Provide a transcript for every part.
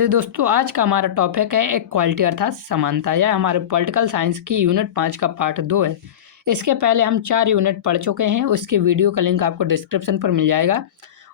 तो दोस्तों आज का हमारा टॉपिक है इक्वालिटी अर्थात समानता। यह हमारे पॉलिटिकल साइंस की यूनिट 5 का पार्ट 2 है। इसके पहले हम 4 यूनिट पढ़ चुके हैं। उसके वीडियो का लिंक आपको डिस्क्रिप्शन पर मिल जाएगा,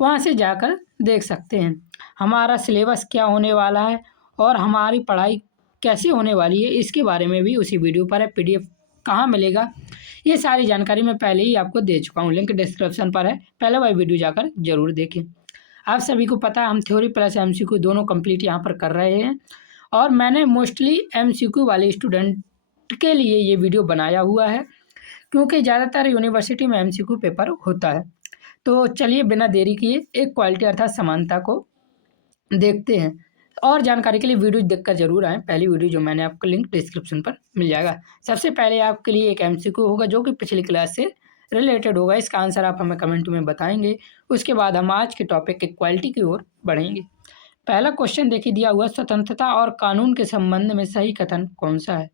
वहाँ से जाकर देख सकते हैं। हमारा सिलेबस क्या होने वाला है और हमारी पढ़ाई कैसे होने वाली है इसके बारे में भी उसी वीडियो पर है। PDF कहाँ मिलेगा ये सारी जानकारी मैं पहले ही आपको दे चुका हूँ, लिंक डिस्क्रिप्शन पर है, पहले वही वीडियो जाकर जरूर देखें। आप सभी को पता है हम थ्योरी प्लस MCQ दोनों कंप्लीट यहाँ पर कर रहे हैं और मैंने मोस्टली MCQ वाले स्टूडेंट के लिए ये वीडियो बनाया हुआ है क्योंकि ज़्यादातर यूनिवर्सिटी में MCQ पेपर होता है। तो चलिए बिना देरी किए इक्वालिटी अर्थात समानता को देखते हैं और जानकारी के लिए वीडियो देखकर जरूर आएँ। पहली वीडियो जो मैंने आपको लिंक डिस्क्रिप्शन पर मिल जाएगा। सबसे पहले आपके लिए एक MCQ होगा जो कि पिछली क्लास से रिलेटेड होगा। इसका आंसर आप हमें कमेंट में बताएंगे। उसके बाद हम आज के टॉपिक इक्वालिटी की ओर बढ़ेंगे। पहला क्वेश्चन देखिए दिया हुआ, स्वतंत्रता और कानून के संबंध में सही कथन कौन सा है।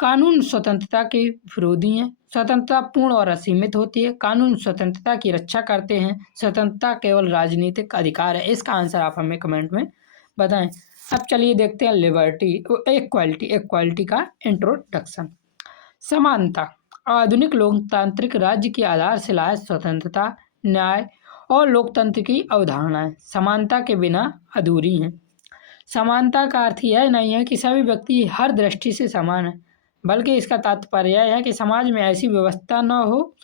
कानून स्वतंत्रता के विरोधी हैं। स्वतंत्रता पूर्ण और असीमित होती है। कानून स्वतंत्रता की रक्षा करते हैं। स्वतंत्रता केवल राजनीतिक अधिकार है। इसका आंसर आप हमें कमेंट में बताएं। अब चलिए देखते हैं लिबर्टी इक्वालिटी का इंट्रोडक्शन। समानता आधुनिक लोकतांत्रिक राज्य की आधारशिला है। स्वतंत्रता, न्याय और लोकतंत्र की अवधारणाएं समानता के बिना अधूरी हैं। समानता का अर्थ यह नहीं है कि सभी व्यक्ति हर दृष्टि से समान है, बल्कि इसका तात्पर्य यह है कि समाज में ऐसी व्यवस्था न हो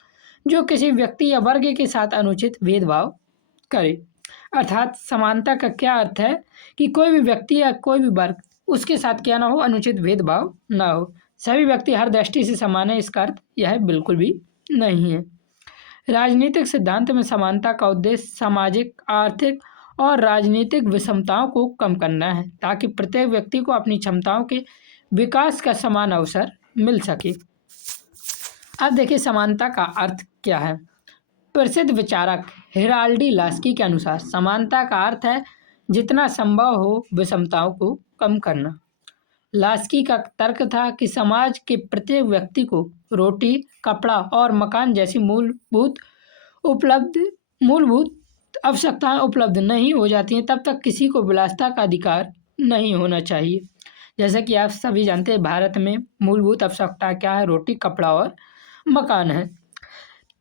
जो किसी व्यक्ति या वर्ग के साथ अनुचित भेदभाव करे। अर्थात समानता का क्या अर्थ है कि कोई भी व्यक्ति या कोई भी वर्ग उसके साथ क्या ना हो, अनुचित भेदभाव ना हो। सभी व्यक्ति हर दृष्टि से समान है, इसका अर्थ यह बिल्कुल भी नहीं है। राजनीतिक सिद्धांत में समानता का उद्देश्य सामाजिक, आर्थिक और राजनीतिक विषमताओं को कम करना है ताकि प्रत्येक व्यक्ति को अपनी क्षमताओं के विकास का समान अवसर मिल सके। अब देखिए समानता का अर्थ क्या है। प्रसिद्ध विचारक हेराल्डी लास्की के अनुसार समानता का अर्थ है जितना संभव हो विषमताओं को कम करना। लास्की का तर्क था कि समाज के प्रत्येक व्यक्ति को रोटी, कपड़ा और मकान जैसी मूलभूत आवश्यकताएं उपलब्ध नहीं हो जाती हैं तब तक किसी को विलासिता का अधिकार नहीं होना चाहिए। जैसा कि आप सभी जानते हैं भारत में मूलभूत आवश्यकता क्या है, रोटी, कपड़ा और मकान है।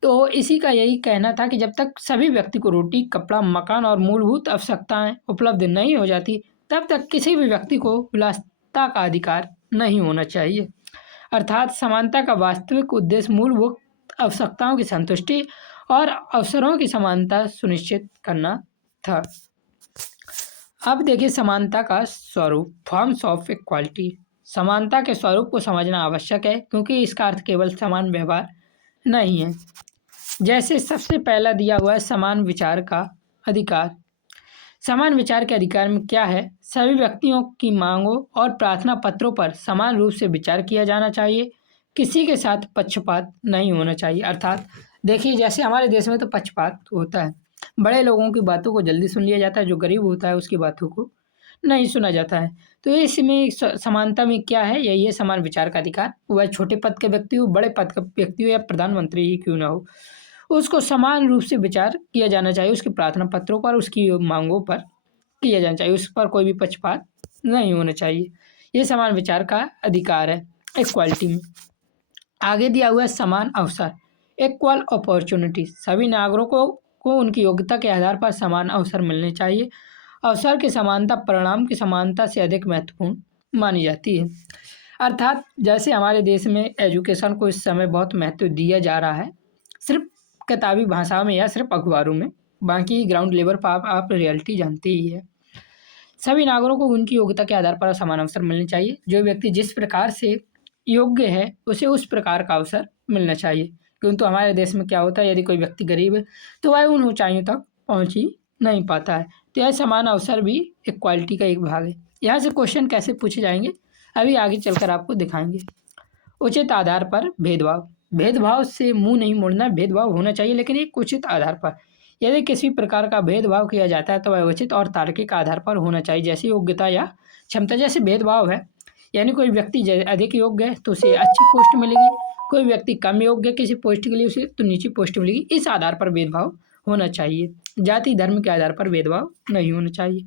तो इसी का यही कहना था कि जब तक सभी व्यक्ति को रोटी, कपड़ा, मकान और मूलभूत आवश्यकताएं उपलब्ध नहीं हो जाती तब तक किसी भी व्यक्ति को विलासिता का अधिकार नहीं होना चाहिए। अर्थात समानता का वास्तविक उद्देश्य मूलभूत आवश्यकताओं की संतुष्टि और अवसरों की समानता सुनिश्चित करना था। अब देखिए समानता का स्वरूप, फॉर्म्स ऑफ इक्वालिटी। समानता के स्वरूप को समझना आवश्यक है क्योंकि इसका अर्थ केवल समान व्यवहार नहीं है। जैसे सबसे पहला दिया हुआ है समान विचार का अधिकार। समान विचार के अधिकार में क्या है, सभी व्यक्तियों की मांगों और प्रार्थना पत्रों पर समान रूप से विचार किया जाना चाहिए। किसी के साथ पक्षपात नहीं होना चाहिए। अर्थात देखिए जैसे हमारे देश में तो पक्षपात होता है, बड़े लोगों की बातों को जल्दी सुन लिया जाता है, जो गरीब होता है उसकी बातों को नहीं सुना जाता है। तो इसमें समानता में क्या है, यही है समान विचार का अधिकार। वह छोटे पद के व्यक्ति हो, बड़े पद का व्यक्ति हो या प्रधानमंत्री ही क्यों ना हो, उसको समान रूप से विचार किया जाना चाहिए। उसके प्रार्थना पत्रों पर, उसकी मांगों पर किया जाना चाहिए। उस पर कोई भी पक्षपात नहीं होना चाहिए। ये समान विचार का अधिकार है इक्वालिटी में। आगे दिया हुआ है समान अवसर, इक्वल अपॉर्चुनिटी। सभी नागरिकों को उनकी योग्यता के आधार पर समान अवसर मिलने चाहिए। अवसर की समानता परिणाम की समानता से अधिक महत्वपूर्ण मानी जाती है। अर्थात जैसे हमारे देश में एजुकेशन को इस समय बहुत महत्व दिया जा रहा है, सिर्फ किताबी भाषा में या सिर्फ अखबारों में, बाकी ग्राउंड लेवल पर आप रियलिटी जानते ही है। सभी नागरिकों को उनकी योग्यता के आधार पर समान अवसर मिलने चाहिए। जो व्यक्ति जिस प्रकार से योग्य है उसे उस प्रकार का अवसर मिलना चाहिए। किंतु हमारे देश में क्या होता है, यदि कोई व्यक्ति गरीब है तो वह उन ऊंचाइयों तक पहुंच ही नहीं पाता है। तो यह समान अवसर भी इक्वालिटी का एक भाग है। यहाँ से क्वेश्चन कैसे पूछे जाएंगे अभी आगे चलकर आपको दिखाएंगे। उचित आधार पर भेदभाव, भेदभाव से मुंह नहीं मोड़ना, भेदभाव होना चाहिए लेकिन एक उचित आधार पर। यदि किसी प्रकार का भेदभाव किया जाता है तो वह उचित और तार्किक आधार पर होना चाहिए, जैसे योग्यता या क्षमता। जैसे भेदभाव है यानी कोई व्यक्ति अधिक योग्य है तो उसे अच्छी पोस्ट मिलेगी, कोई व्यक्ति कम योग्य है किसी पोस्ट के लिए उसे तो नीची पोस्ट मिलेगी। इस आधार पर भेदभाव होना चाहिए। जाति धर्म के आधार पर भेदभाव नहीं होना चाहिए।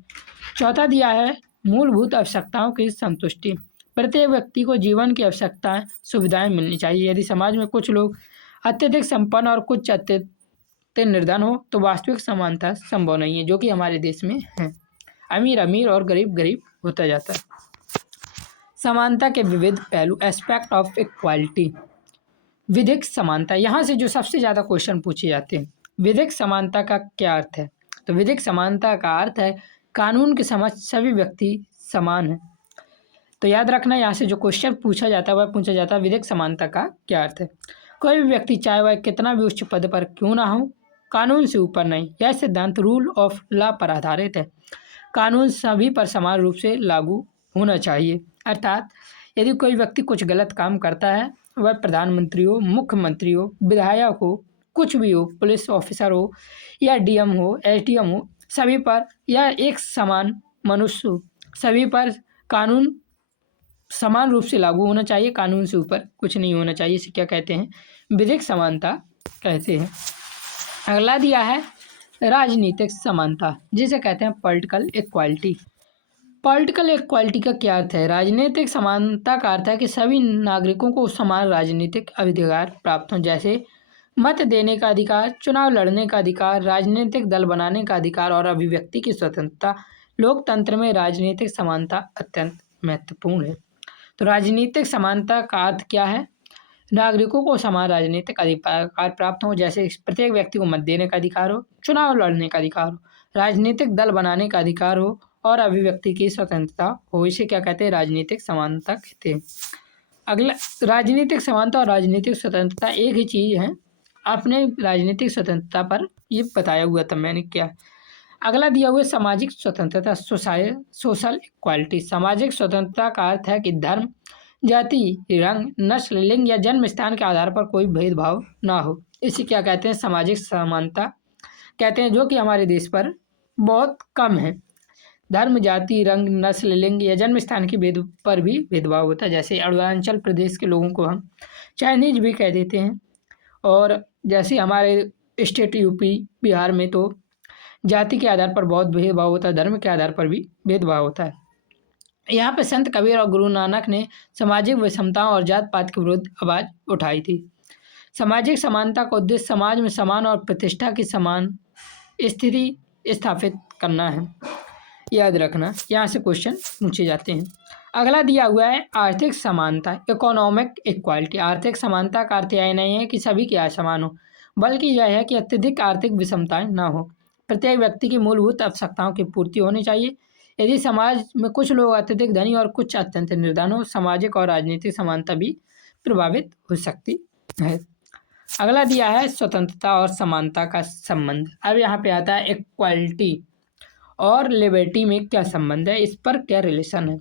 चौथा दिया है मूलभूत आवश्यकताओं की संतुष्टि। प्रत्येक व्यक्ति को जीवन की आवश्यकताएं सुविधाएं मिलनी चाहिए। यदि समाज में कुछ लोग अत्यधिक संपन्न और कुछ अत्यधिक निर्धन हो तो वास्तविक समानता संभव नहीं है, जो कि हमारे देश में है। अमीर अमीर और गरीब गरीब होता जाता है। समानता के विविध पहलू, एस्पेक्ट ऑफ इक्वालिटी। विधिक समानता, यहाँ से जो सबसे ज़्यादा क्वेश्चन पूछे जाते हैं। विधिक समानता का क्या अर्थ है? तो विधिक समानता का अर्थ है कानून के समक्ष सभी व्यक्ति समान हैं। तो याद रखना, यहाँ से जो क्वेश्चन पूछा जाता है वह पूछा जाता है विधिक समानता का क्या अर्थ है। कोई भी व्यक्ति चाहे वह कितना भी उच्च पद पर क्यों ना हो, कानून से ऊपर नहीं। यह सिद्धांत रूल ऑफ लॉ पर आधारित है। कानून सभी पर समान रूप से लागू होना चाहिए। अर्थात यदि कोई व्यक्ति कुछ गलत काम करता है, वह प्रधानमंत्री हो, मुख्यमंत्री हो, विधायक हो, कुछ भी हो, पुलिस ऑफिसर हो या डीएम हो, एसडीएम हो, सभी पर या एक समान मनुष्य हो, सभी पर कानून समान रूप से लागू होना चाहिए। कानून से ऊपर कुछ नहीं होना चाहिए। इसे क्या कहते हैं? विधिक समानता कहते हैं। अगला दिया है राजनीतिक समानता, जिसे कहते हैं पॉलिटिकल इक्वालिटी। पॉलिटिकल इक्वालिटी का क्या अर्थ है? राजनीतिक समानता का अर्थ है कि सभी नागरिकों को समान राजनीतिक अधिकार प्राप्त हों, जैसे मत देने का अधिकार, चुनाव लड़ने का अधिकार, राजनीतिक दल बनाने का अधिकार और अभिव्यक्ति की स्वतंत्रता। लोकतंत्र में राजनीतिक समानता अत्यंत महत्वपूर्ण है। तो राजनीतिक समानता का अर्थ क्या है? नागरिकों को समान राजनीतिक अधिकार प्राप्त हो, जैसे प्रत्येक व्यक्ति को मत देने का अधिकार हो, चुनाव लड़ने का अधिकार हो, राजनीतिक दल बनाने का अधिकार हो और अभिव्यक्ति की स्वतंत्रता हो। इसे क्या कहते हैं? राजनीतिक समानता कहते हैं। अगला, राजनीतिक समानता और राजनीतिक स्वतंत्रता एक ही चीज़ है। अपने राजनीतिक स्वतंत्रता पर ये बताया हुआ था मैंने क्या। अगला दिया हुआ सामाजिक स्वतंत्रता, सोशल इक्वालिटी। सामाजिक स्वतंत्रता का अर्थ है कि धर्म, जाति, रंग, नस्ल, लिंग या जन्म स्थान के आधार पर कोई भेदभाव ना हो। इसे क्या कहते हैं? सामाजिक समानता कहते हैं, जो कि हमारे देश पर बहुत कम है। धर्म, जाति, रंग, नस्ल, लिंग या जन्म स्थान के भेद पर भी भेदभाव होता है। जैसे अरुणाचल प्रदेश के लोगों को हम चाइनीज भी कह देते हैं, और जैसे हमारे स्टेट यूपी बिहार में तो जाति के आधार पर बहुत भेदभाव होता है, धर्म के आधार पर भी भेदभाव होता है। यहाँ पे संत कबीर और गुरु नानक ने सामाजिक विषमताओं और जात पात के विरुद्ध आवाज़ उठाई थी। सामाजिक समानता का उद्देश्य समाज में समान और प्रतिष्ठा की समान स्थिति स्थापित करना है। याद रखना, यहाँ से क्वेश्चन पूछे जाते हैं। अगला दिया हुआ है आर्थिक समानता, इकोनॉमिक इक्वालिटी। आर्थिक समानता का अर्थ यह नहीं है कि सभी के समान हो, बल्कि यह है कि अत्यधिक आर्थिक विषमताएं ना हो। प्रत्येक व्यक्ति की मूलभूत आवश्यकताओं की पूर्ति होनी चाहिए। यदि समाज में कुछ लोग अत्यधिक धनी और कुछ अत्यंत निर्धन हो, सामाजिक और राजनीतिक समानता भी प्रभावित हो सकती है। अगला दिया है स्वतंत्रता और समानता का संबंध। अब यहाँ पे आता है इक्वालिटी और लिबर्टी में क्या संबंध है, इस पर क्या रिलेशन है।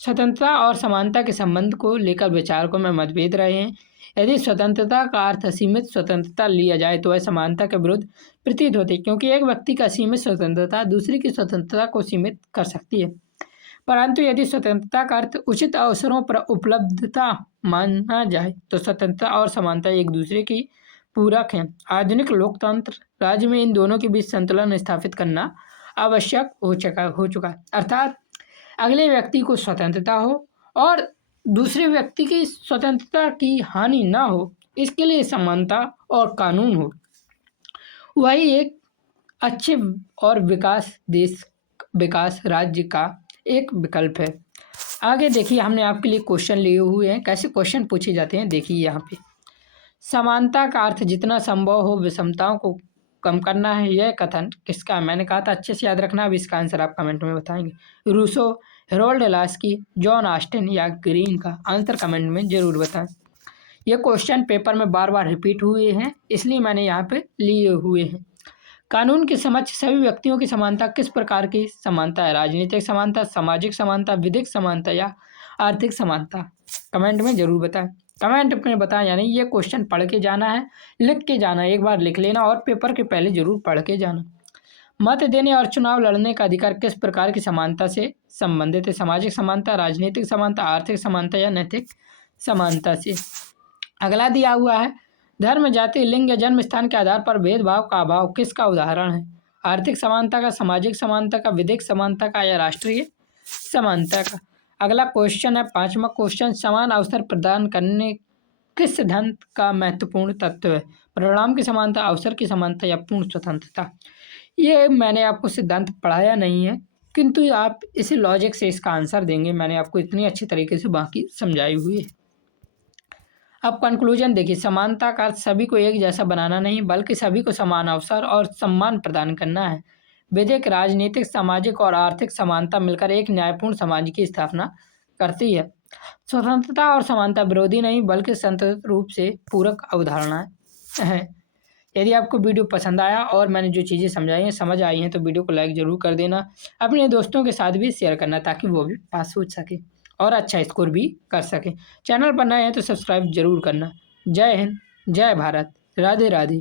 स्वतंत्रता और समानता के संबंध को लेकर विचारकों में मतभेद रहे हैं। यदि स्वतंत्रता का अर्थ असीमित स्वतंत्रता लिया जाए तो वह समानता के विरुद्ध प्रतीत होती है, क्योंकि एक व्यक्ति का असीमित स्वतंत्रता दूसरी की स्वतंत्रता को सीमित कर सकती है। परंतु यदि स्वतंत्रता का अर्थ उचित अवसरों पर उपलब्धता माना जाए तो स्वतंत्रता और समानता एक दूसरे की पूरक हैं। आधुनिक लोकतंत्र राज्य में इन दोनों के बीच संतुलन स्थापित करना आवश्यक हो चुका है। अर्थात अगले व्यक्ति को स्वतंत्रता हो और दूसरे व्यक्ति की स्वतंत्रता की हानि ना हो, इसके लिए समानता और कानून हो, वही एक अच्छे और विकास राज्य का एक विकल्प है। आगे देखिए, हमने आपके लिए क्वेश्चन लिए हुए हैं। कैसे क्वेश्चन पूछे जाते हैं देखिए यहाँ पे। समानता का अर्थ जितना संभव हो विषमताओं को कम करना है। यह कथन किसका? मैंने कहा था अच्छे से याद रखना। अब इसका आंसर आप कमेंट में बताएंगे। Rousseau, Harold Laski, John Austin या ग्रीन का आंसर कमेंट में ज़रूर बताएं। ये क्वेश्चन पेपर में बार बार रिपीट हुए हैं, इसलिए मैंने यहाँ पे लिए हुए हैं। कानून के समक्ष सभी व्यक्तियों की समानता किस प्रकार की समानता है? राजनीतिक समानता, सामाजिक समानता, विधिक समानता या आर्थिक समानता? कमेंट में ज़रूर बताएं। कमेंट में बताएं, यानी ये क्वेश्चन पढ़ के जाना है, लिख के जाना है, एक बार लिख लेना और पेपर के पहले ज़रूर पढ़ के जाना। मत देने और चुनाव लड़ने का अधिकार किस प्रकार की समानता से संबंधित है? सामाजिक समानता, राजनीतिक समानता, आर्थिक समानता या नैतिक समानता से? अगला दिया हुआ है धर्म, जाति, लिंग या जन्म स्थान के आधार पर भेदभाव का अभाव किसका उदाहरण है? आर्थिक समानता का, सामाजिक समानता का, विधिक समानता का या राष्ट्रीय समानता का? अगला क्वेश्चन है 5वां क्वेश्चन, समान अवसर प्रदान करने किस सिद्धांत का महत्वपूर्ण तत्व है? परिणाम की समानता, अवसर की समानता या पूर्ण स्वतंत्रता? ये मैंने आपको सिद्धांत पढ़ाया नहीं है, किंतु आप इसी लॉजिक से इसका आंसर देंगे। मैंने आपको इतनी अच्छी तरीके से बाकी समझाई हुई है। अब कंक्लूजन देखिए, समानता का अर्थ सभी को एक जैसा बनाना नहीं, बल्कि सभी को समान अवसर और सम्मान प्रदान करना है। विधिक, राजनीतिक, सामाजिक और आर्थिक समानता मिलकर एक न्यायपूर्ण समाज की स्थापना करती है। स्वतंत्रता और समानता विरोधी नहीं, बल्कि संतुलित रूप से पूरक अवधारणाएं हैं। यदि आपको वीडियो पसंद आया और मैंने जो चीज़ें समझाई हैं समझ आई हैं तो वीडियो को लाइक ज़रूर कर देना। अपने दोस्तों के साथ भी शेयर करना ताकि वो भी पास हो सके और अच्छा स्कोर भी कर सकें। चैनल पर नए हैं तो सब्सक्राइब जरूर करना। जय हिंद, जय भारत, राधे राधे।